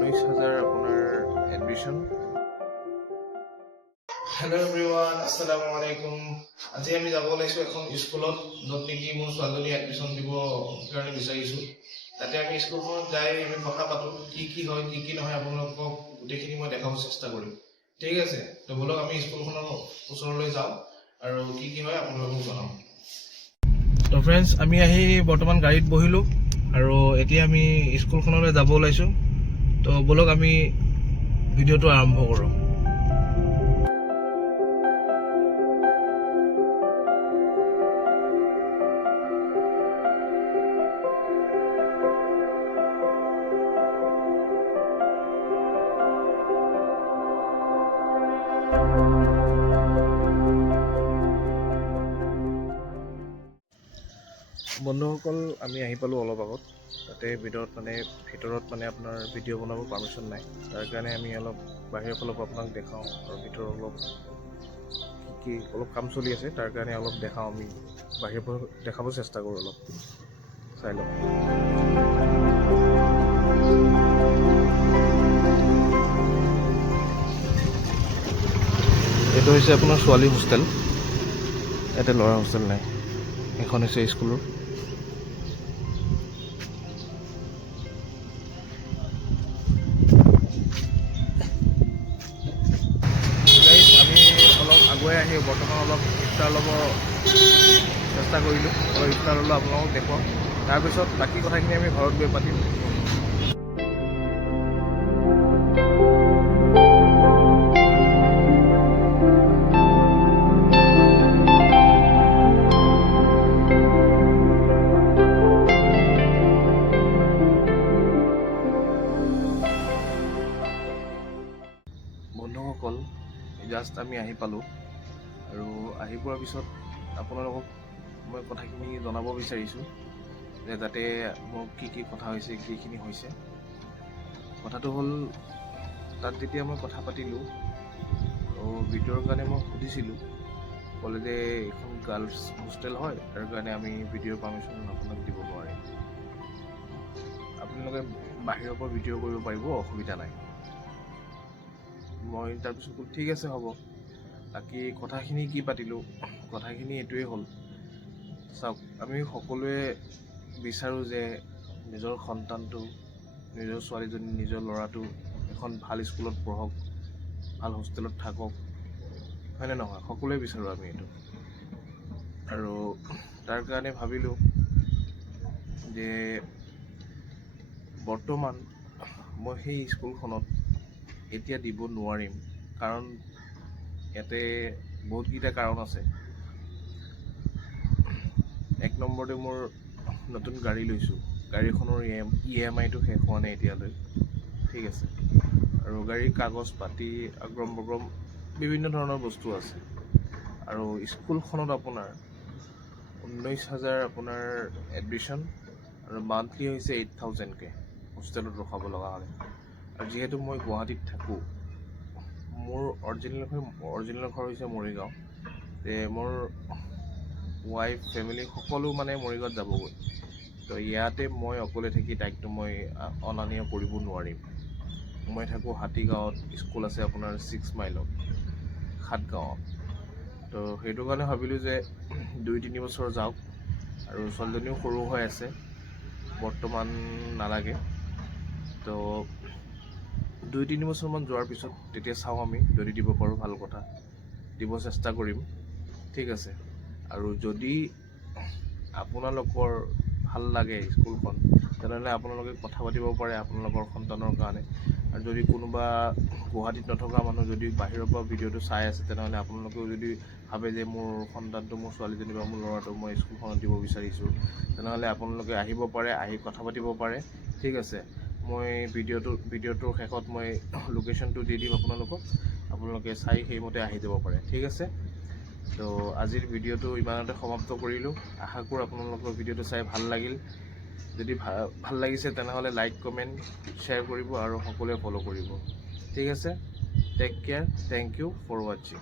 19,000 আপোনাৰ admission. Hello' everyone, আসসালামু আলাইকুম। আজি আমি যাব ওলাইছোঁ এখন স্কুলত, য'ত নেকি মোৰ ছোৱালীজনী এডমিশ্যন দিব কাৰণে বিচাৰিছোঁ। তাতে আমি স্কুলখনত যাই আমি কথা পাতোঁ, কি হয় কি নহয় আপোনালোকক গোটেইখিনি মই দেখাব চেষ্টা কৰিম। ঠিক আছে, তো বলক আমি স্কুলখনৰ ওচৰলৈ যাওঁ আৰু কি হয় আপোনালোকক জনাম। তো ফ্ৰেণ্ডছ, আমি আহি বৰ্তমান গাড়ীত বহিলোঁ আৰু এতিয়া আমি স্কুলখনলৈ যাব ওলাইছোঁ। তো বলক আমি ভিডিঅ'টো আৰম্ভ কৰোঁ। বন্ধুসকল, আমি আহি পালোঁ অলপ আগত। তাতে ভিতৰত মানে আপোনাৰ ভিডিঅ' বনাব পাৰ্মিশ্যন নাই। তাৰ কাৰণে আমি অলপ বাহিৰৰ ফালৰ পৰা আপোনাক দেখাওঁ আৰু ভিতৰত অলপ কাম চলি আছে, তাৰ কাৰণে অলপ দেখাওঁ। আমি বাহিৰৰ পৰা দেখাব চেষ্টা কৰোঁ, অলপ চাই লওক। এইটো হৈছে আপোনাৰ ছোৱালী হোষ্টেল, ইয়াতে ল'ৰা হোষ্টেল নাই। এখন হৈছে স্কুলৰ। আমি অলপ আগুৱাই আহি বৰ্তমান অলপ ইফতাৰ ল'ব চেষ্টা কৰিলোঁ। অলপ ইফতাৰ ল'লোঁ, আপোনালোকক দেখুৱাওঁ। তাৰপিছত বাকী কথাখিনি আমি ঘৰত গৈ পাতিম। বন্ধুসকল, জাষ্ট আমি আহি পালোঁ আৰু আহি পোৱাৰ পিছত আপোনালোকক মই কথাখিনি জনাব বিচাৰিছোঁ যে যাতে মোৰ কি কথা হৈছে, কিখিনি হৈছে। কথাটো হ'ল, তাত যেতিয়া মই কথা পাতিলোঁ আৰু ভিডিঅ'ৰ কাৰণে মই সুধিছিলোঁ, ক'লে যে এইখন গাৰ্লছ হোষ্টেল হয়, তাৰ কাৰণে আমি ভিডিঅ'ৰ পাৰ্মিশ্যন আপোনাক দিব নোৱাৰিম। আপোনালোকে বাহিৰৰ পৰা ভিডিঅ' কৰিব পাৰিব, অসুবিধা নাই। মই তাৰপিছত ক'লোঁ ঠিক আছে, হ'ব। বাকী কথাখিনি কি পাতিলোঁ, কথাখিনি এইটোৱেই হ'ল, চাওক, আমি সকলোৱে বিচাৰোঁ যে নিজৰ সন্তানটো, নিজৰ ছোৱালীজনী, নিজৰ ল'ৰাটো এখন ভাল স্কুলত পঢ়ক, ভাল হোষ্টেলত থাকক, হয়নে নহয়? সকলোৱে বিচাৰোঁ আমি এইটো। আৰু তাৰ কাৰণে ভাবিলোঁ যে বৰ্তমান মই সেই স্কুলখনত এতিয়া দিব নোৱাৰিম, কাৰণ ইয়াতে বহুতকেইটা কাৰণ আছে। এক নম্বৰতে, মোৰ নতুন গাড়ী লৈছোঁ, গাড়ীখনৰ EMI-টো শেষ হোৱা নাই এতিয়ালৈ। ঠিক আছে, আৰু গাড়ীৰ কাগজ পাতি আগ্ৰম বগ্ৰম বিভিন্ন ধৰণৰ বস্তু আছে। আৰু স্কুলখনত আপোনাৰ 19,000 আপোনাৰ এডমিশ্যন আৰু মান্থলি হৈছে 8,000কৈ হোষ্টেলত ৰখাব লগা হ'লে। আৰু যিহেতু মই গুৱাহাটীত থাকোঁ, মোৰ অৰিজিনেল ঘৰ হৈছে মৰিগাঁও। মোৰ ৱাইফ, ফেমিলি সকলো মৰিগাঁৱত যাবগৈ। তো ইয়াতে মই অকলে থাকি তাইকতো মই অনা নিয়া কৰিব নোৱাৰিম। মই থাকোঁ হাতীগাঁৱত, স্কুল আছে আপোনাৰ 6 মাইলত, সাতগাঁৱত। তো সেইটো কাৰণে ভাবিলোঁ যে 2-3 বছৰ যাওক, আৰু ছোৱালীজনীও সৰু হৈ আছে, বৰ্তমান নালাগে। তো 2-3 বছৰমান যোৱাৰ পিছত তেতিয়া চাওঁ আমি, যদি দিব পাৰোঁ ভাল কথা, দিব চেষ্টা কৰিম। ঠিক আছে, আৰু যদি আপোনালোকৰ ভাল লাগে স্কুলখন, তেনেহ'লে আপোনালোকে কথা পাতিব পাৰে আপোনালোকৰ সন্তানৰ কাৰণে। আৰু যদি কোনোবা গুৱাহাটীত নথকা মানুহ যদি বাহিৰৰ পৰা ভিডিঅ'টো চাই আছে, তেনেহ'লে আপোনালোকেও যদি ভাবে যে মোৰ সন্তানটো, মোৰ ছোৱালীজনী বা মোৰ ল'ৰাটো মই স্কুলখনত দিব বিচাৰিছোঁ, তেনেহ'লে আপোনালোকে আহিব পাৰে, আহি কথা পাতিব পাৰে। ঠিক আছে, মই ভিডিঅ'টোৰ শেষত মই লোকেশ্যনটো দি দিম আপোনালোকে চাই সেইমতে আহি যাব পাৰে। ঠিক আছে, তো আজিৰ ভিডিঅ'টো ইমানতে সমাপ্ত কৰিলোঁ। আশা কৰোঁ আপোনালোকৰ ভিডিঅ'টো চাই ভাল লাগিল। যদি ভাল লাগিছে তেনেহ'লে লাইক, কমেণ্ট, শ্বেয়াৰ কৰিব আৰু সকলোৱে ফ'ল' কৰিব। ঠিক আছে, take care, thank you for ৱাচিং।